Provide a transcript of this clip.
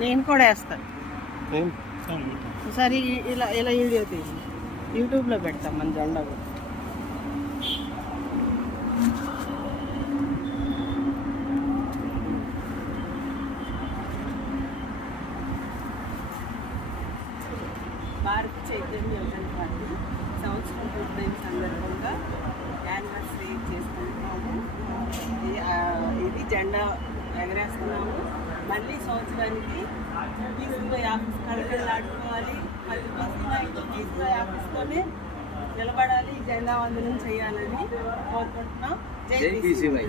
నేను కూడా వేస్తాను ఒకసారి ఇలా ఇలా వీడియో తీసి యూట్యూబ్లో పెడతాం మన జెండా కూడా. భారత చైతన్య యువజన పార్టీ సంవత్సరం పూర్తయిన సందర్భంగా యానివర్సరీ చేసుకుంటున్నాము. ఇది జెండా ఎగరేస్తున్నాము. మళ్ళీ సంవత్సరానికి తీసుకుపోయి ఆఫీస్ కళకళలాడుకోవాలి. మళ్ళీ తీసుకుపోయి ఆఫీస్లోనే నిలబడాలి, జెండా వందనం చేయాలని కోరుకుంటున్నాం. జై బీసీవై.